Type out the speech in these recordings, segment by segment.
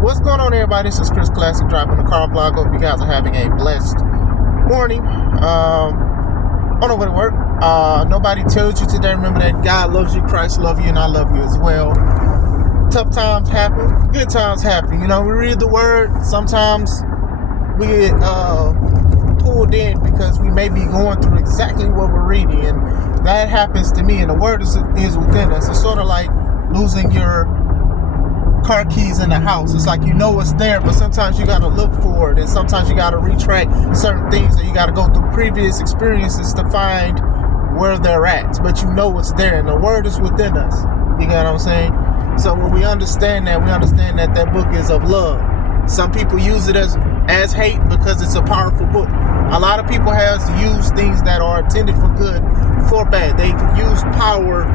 What's going on, everybody? This is Chris Classic Driving the Car Vlog. Hope you guys are having a blessed morning. On the way to work. Nobody told you today. Remember that God loves you, Christ loves you, and I love you as well. Tough times happen, good times happen. You know, we read the word. Sometimes we get pulled in because we may be going through exactly what we're reading, and that happens to me. And the word is within us. It's sort of like losing your car keys in the house. It's like you know it's there, but sometimes you got to look for it, and sometimes you got to retract certain things, and you got to go through previous experiences to find where they're at. But you know it's there, and the word is within us. You get what I'm saying? So when we understand that that book is of love. Some people use it as hate because it's a powerful book. A lot of people has used things that are intended for good for bad. They've used power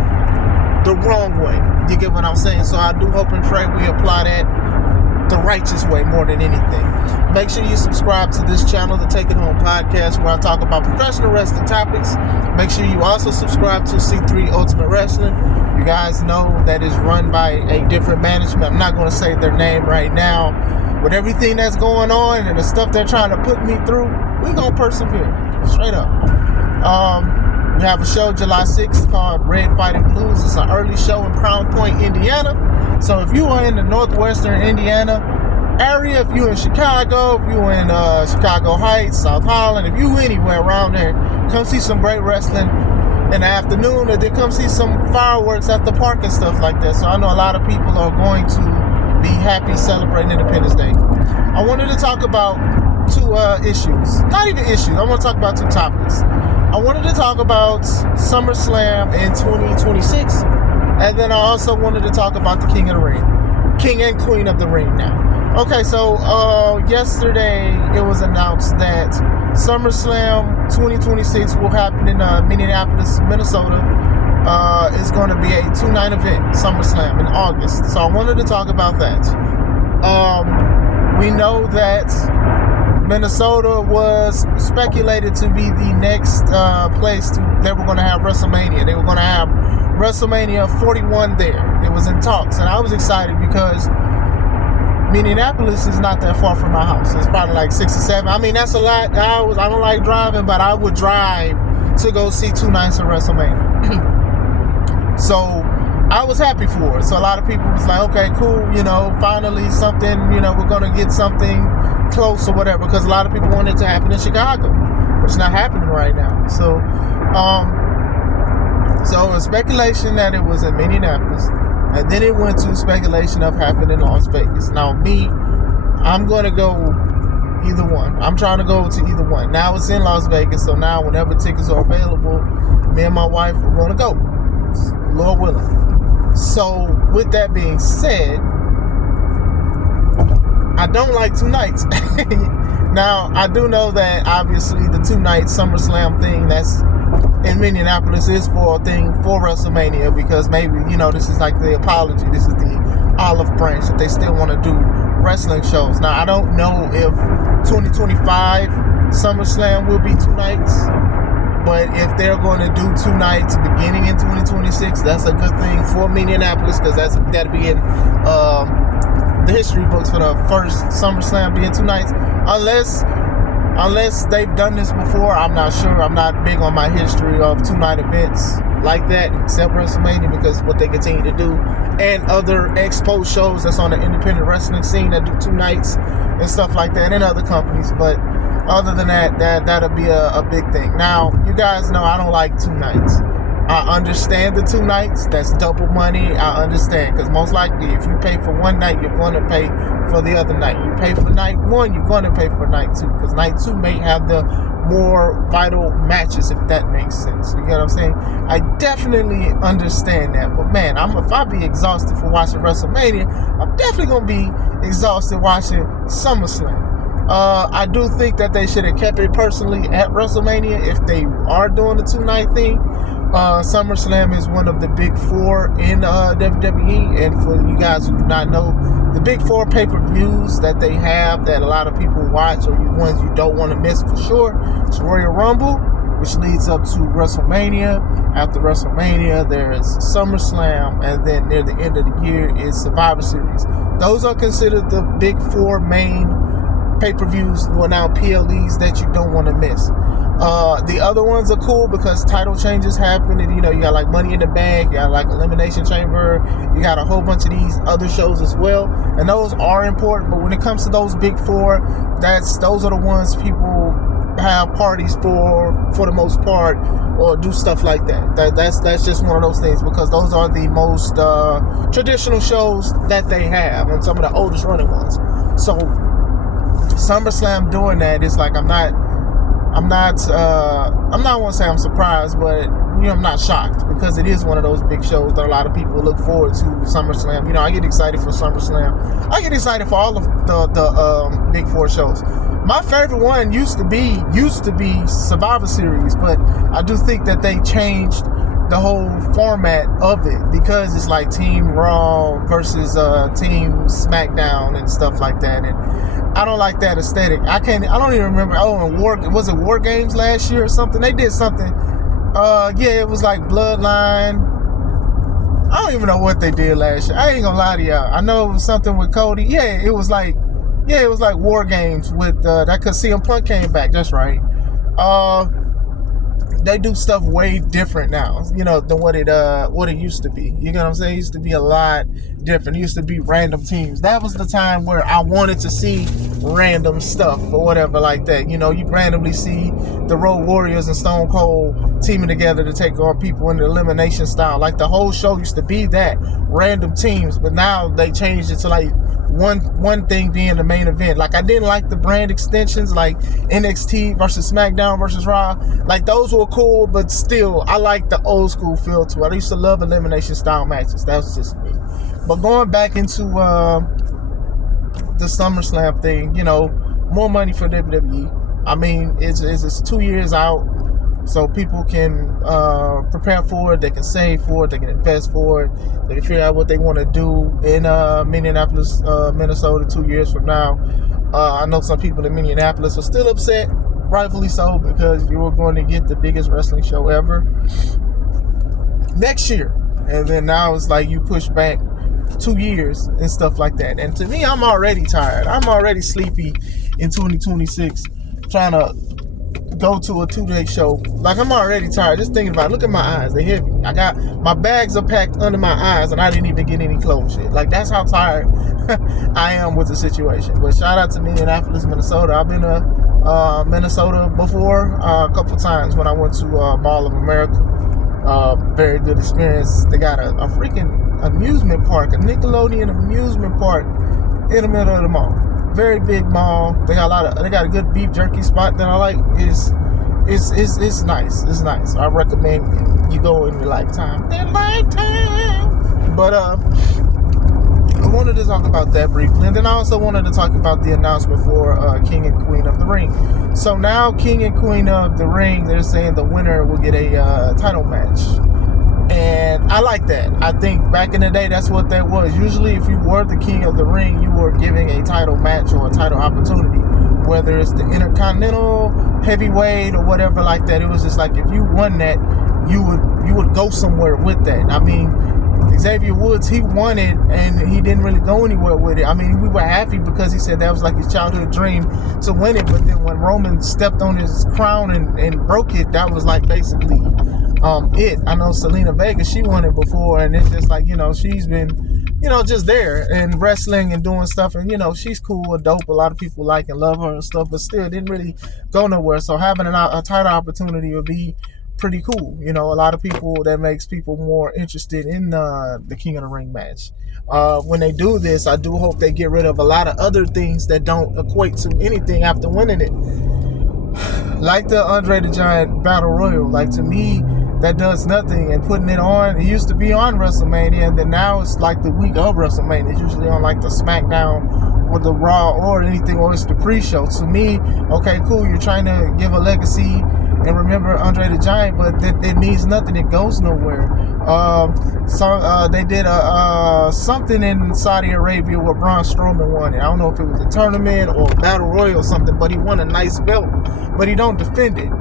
the wrong way. You get what I'm saying? So I do hope and pray we apply that the righteous way more than anything. Make sure you subscribe to this channel, the Take It Home podcast, where I talk about professional wrestling topics. Make sure you also subscribe to C3 Ultimate Wrestling. You guys know that is run by a different management. I'm not going to say their name right now. With everything that's going on and the stuff they're trying to put me through, we're going to persevere. Straight up. We have a show July 6th called Red Fighting Blues. It's an early show in Crown Point, Indiana. So if you are in the northwestern Indiana area, if you're in Chicago, if you're in Chicago Heights, South Holland, if you anywhere around there, come see some great wrestling in the afternoon, and then come see some fireworks at the park and stuff like that. So I know a lot of people are going to be happy celebrating Independence Day. I wanted to talk about two issues. Not even issues. I want to talk about two topics. I wanted to talk about Summerslam in 2026, and then I also wanted to talk about the King of the Ring. King and Queen of the Ring now. Okay, so yesterday it was announced that SummerSlam 2026 will happen in Minneapolis, Minnesota. It's going to be a 2-night event, SummerSlam, in August. So I wanted to talk about that. We know that Minnesota was speculated to be the next place they were going to have WrestleMania. They were going to have WrestleMania 41 there. It was in talks, and I was excited because Minneapolis is not that far from my house. It's probably like 6 or 7. I mean, that's a lot. I don't like driving, but I would drive to go see 2 nights of WrestleMania. So I was happy for it. So a lot of people was like, okay, cool, you know, finally something, you know, we're going to get something close or whatever, because a lot of people want it to happen in Chicago, but it's not happening right now. So it was speculation that it was in Minneapolis, and then it went to speculation of happening in Las Vegas. Now me, I'm going to go either one. I'm trying to go to either one. Now it's in Las Vegas, so now whenever tickets are available, me and my wife are going to go, Lord willing. So with that being said, I don't like 2 nights. Now, I do know that obviously the 2-night SummerSlam thing that's in Minneapolis is for a thing for WrestleMania, because maybe, you know, this is like the apology. This is the olive branch that they still want to do wrestling shows. Now, I don't know if 2025 SummerSlam will be 2 nights, but if they're going to do 2 nights beginning in 2026, that's a good thing for Minneapolis, because that'll be in the history books for the first SummerSlam being 2 nights. Unless they've done this before, I'm not sure. I'm not big on my history of 2-night events like that, except WrestleMania, because what they continue to do, and other expo shows that's on the independent wrestling scene that do 2 nights and stuff like that, and other companies. But other than that'll be a big thing. Now, you guys know I don't like 2 nights. I understand the 2 nights. That's double money. I understand, because most likely if you pay for one night, you're going to pay for the other night. You pay for night 1, you're going to pay for night 2, because night 2 may have the more vital matches, if that makes sense. You get what I'm saying? I definitely understand that. But man, if I be exhausted for watching WrestleMania, I'm definitely going to be exhausted watching SummerSlam. I do think that they should have kept it personally at WrestleMania if they are doing the 2-night thing. SummerSlam is one of the big 4 in WWE, and for you guys who do not know, the big 4 pay-per-views that they have that a lot of people watch, or you ones you don't want to miss for sure, it's Royal Rumble, which leads up to WrestleMania, After WrestleMania, there's SummerSlam, and then near the end of the year is Survivor Series. Those are considered the big four main pay-per-views, well now PLEs, that you don't want to miss. The other ones are cool because title changes happen, and you got like Money in the Bank, you got like Elimination Chamber, you got a whole bunch of these other shows as well, and those are important. But when it comes to those big four, those are the ones people have parties for the most part, or do stuff like that. That's just one of those things, because those are the most traditional shows that they have, and some of the oldest running ones. So SummerSlam doing that is like, I'm not want to say I'm surprised, but I'm not shocked, because it is one of those big shows that a lot of people look forward to. SummerSlam, I get excited for SummerSlam. I get excited for all of the big four shows. My favorite one used to be Survivor Series, but I do think that they changed the whole format of it, because it's like Team Raw versus Team SmackDown and stuff like that, and I don't like that aesthetic. I don't even remember. And was it War Games last year or something? They did something. It was like Bloodline. I don't even know what they did last year. I ain't gonna lie to y'all. I know it was something with Cody. It was like War Games with that, because CM Punk came back. That's right. They do stuff way different now, than what it used to be. You know what I'm saying? It used to be a lot different. It used to be random teams. That was the time where I wanted to see random stuff or whatever like that. You randomly see the Road Warriors and Stone Cold teaming together to take on people in the elimination style. Like, the whole show used to be that, random teams, but now they changed it to like one thing being the main event. Like, I didn't like the brand extensions, like NXT versus SmackDown versus Raw. Like, those were cool, but still, I like the old school feel to it. I used to love elimination style matches. That was just me. But going back into the SummerSlam thing, more money for WWE. I mean, it's 2 years out, so people can prepare for it. They can save for it. They can invest for it. They can figure out what they want to do in Minneapolis, Minnesota 2 years from now. I know some people in Minneapolis are still upset, rightfully so, because you were going to get the biggest wrestling show ever next year. And then now it's like you push back 2 years and stuff like that. And to me, I'm already tired. I'm already sleepy in 2026 trying to go to a 2-day show. Like, I'm already tired just thinking about it. Look at my eyes, they heavy. I got my bags are packed under my eyes, and I didn't even get any clothes yet. Like, that's how tired I am with the situation. But shout out to Minneapolis, Minnesota. I've been to Minnesota before a couple times when I went to Mall of America. Very good experience. They got a freaking amusement park, a Nickelodeon amusement park in the middle of the mall. Very big mall. They got a good beef jerky spot that I like. It's nice. It's nice. I recommend you go in your lifetime. But I wanted to talk about that briefly, and then I also wanted to talk about the announcement for King and Queen of the Ring. So now King and Queen of the Ring, they're saying the winner will get a title match. And I like that. I think back in the day, that's what that was. Usually, if you were the King of the Ring, you were giving a title match or a title opportunity, whether it's the Intercontinental, Heavyweight, or whatever like that. It was just like, if you won that, you would go somewhere with that. I mean, Xavier Woods, he won it, and he didn't really go anywhere with it. I mean, we were happy because he said that was like his childhood dream to win it. But then when Roman stepped on his crown and broke it, that was like basically it. I know Selena Vega, she won it before, and it's just like, she's been, just there and wrestling and doing stuff, and she's cool and dope. A lot of people like and love her and stuff, but still didn't really go nowhere. So having a title opportunity would be pretty cool. A lot of people, that makes people more interested in the King of the Ring match. When they do this, I do hope they get rid of a lot of other things that don't equate to anything after winning it, like the Andre the Giant Battle Royal. Like, to me, that does nothing. And putting it on, it used to be on WrestleMania, and then now it's like the week of WrestleMania. It's usually on like the SmackDown or the Raw or anything, or it's the pre-show. To me, okay, cool, you're trying to give a legacy and remember Andre the Giant, but it means nothing. It goes nowhere. They did something in Saudi Arabia where Braun Strowman won it. I don't know if it was a tournament or a battle royal or something, but he won a nice belt, but he don't defend it.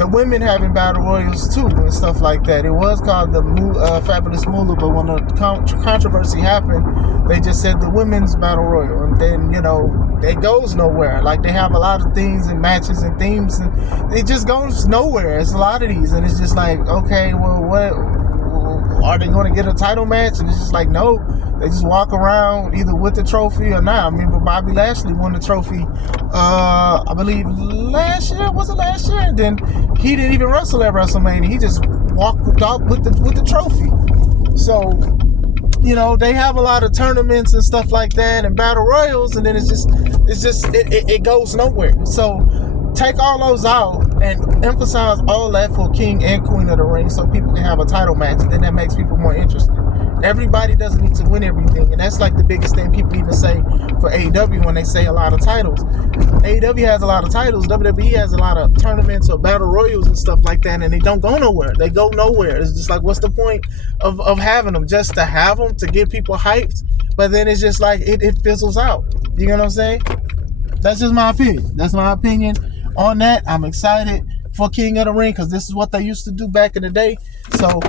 the women having battle royals too and stuff like that. It was called the Fabulous Moolah, but when the controversy happened, they just said the women's battle royal, and then it goes nowhere. Like, they have a lot of things and matches and themes, and it just goes nowhere. It's a lot of these, and it's just like, okay, well, what are they going to get a title match? And it's just like, no, they just walk around either with the trophy or not. I remember Bobby Lashley won the trophy, I believe last year, and then he didn't even wrestle at WrestleMania. He just walked out with the trophy. So, they have a lot of tournaments and stuff like that and battle royals, and then it goes nowhere. So take all those out and emphasize all that for King and Queen of the Ring, so people can have a title match, and then that makes people more interested. Everybody doesn't need to win everything, and that's like the biggest thing people even say for AEW when they say a lot of titles. AEW has a lot of titles, WWE has a lot of tournaments or battle royals and stuff like that, and they don't go nowhere. They go nowhere. It's just like, what's the point of having them? Just to have them, to get people hyped, but then it's just like it fizzles out. You know what I'm saying? That's just my opinion. That's my opinion on that. I'm excited for King of the Ring because this is what they used to do back in the day. So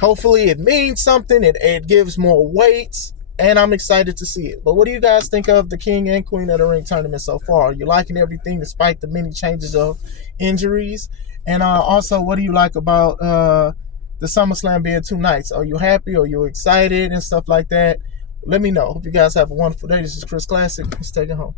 hopefully it means something. It gives more weight, and I'm excited to see it. But what do you guys think of the King and Queen of the Ring tournament so far? Are you liking everything despite the many changes of injuries? And also, what do you like about the Summerslam being 2 nights? Are you happy? Are you excited and stuff like that? Let me know. Hope you guys have a wonderful day. This is Chris Classic. Let's take it home.